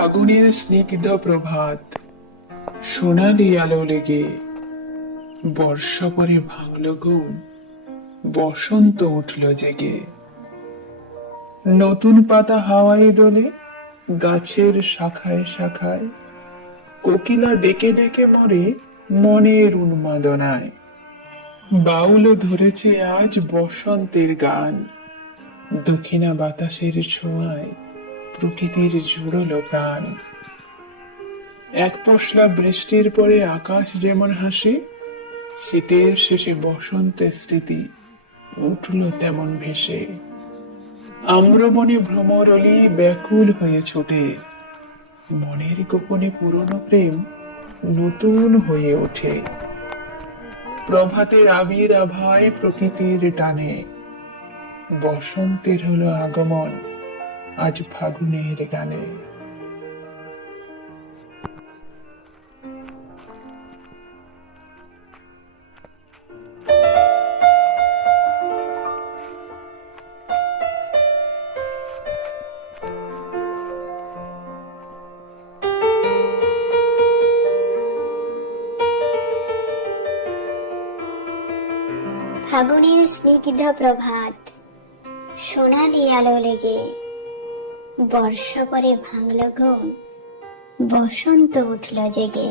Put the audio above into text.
ফাগুনের স্নিগ্ধ প্রভাত, সোনালি আলো লেগে বর্ষা পরে ভাঙল ঘুম, বসন্ত উঠল জেগে। নতুন পাতা হাওয়ায় দোলে, গাছের শাখায় শাখায় কোকিলা ডেকে ডেকে মরে মনের উন্মাদনায়। বাউল ধরেছে আজ বসন্তের গান, দক্ষিণা বাতাসের ছোঁয়ায় প্রকৃতির জুড়ল প্রাণ। এক পশলা বৃষ্টির পরে আকাশ যেমন হাসে, শীতের শেষে বসন্তের স্মৃতি উঠল তেমন ভেসে। আম্রবনে ভ্রমরলি ব্যাকুল হয়ে ছোটে, মনের গোপনে পুরনো প্রেম নতুন হয়ে ওঠে। প্রভাতের আবির আভায় প্রকৃতির টানে, বসন্তের হলো আগমন আজ ফাগুনের গানে। ফাগুনের স্নিগ্ধ প্রভাত, সোনালি আলো লেগে বর্ষা পরে ভাঙল ঘুম, বসন্ত উঠল জেগে।